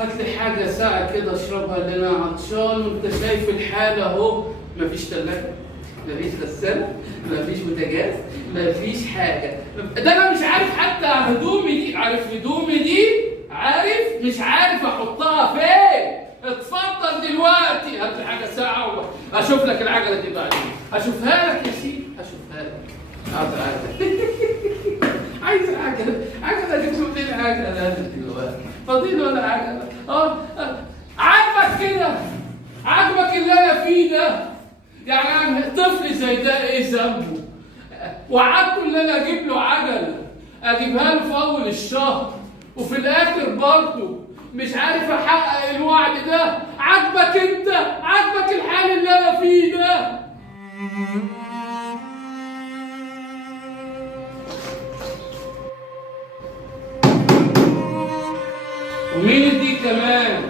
هات لي حاجه ساقعه كده اشربها لان انا عطشان، وانت شايف الحاله اهو، مفيش ثلاجه، مفيش غسالة، مفيش بوتاجاز، مفيش حاجة. ده أنا مش عارف حتى هدومي دي، عارف هدومي دي؟ عارف؟ مش عارف أحطها فين؟ اتفضل دلوقتي هات لي حاجة ساعة وأشوف لك العجلة دي بعدين. أشوفها لك يا سيدي، أشوفها لك. عايز عجلة، عجلة دي تقول لي العجلة دلوقتي. فاضيل ولا عجلة؟ عاجبك كده؟ عاجبك اللي أنا فيه ده؟ يعني طفل زي ده ايه ذنبه؟ وعدته ان انا اجيب له عجله، اجيبها له في اول الشهر، وفي الاخر برضه مش عارف احقق الوعد ده. عاجبك انت؟ عاجبك الحال اللي انا فيه ده؟ ومين دي كمان؟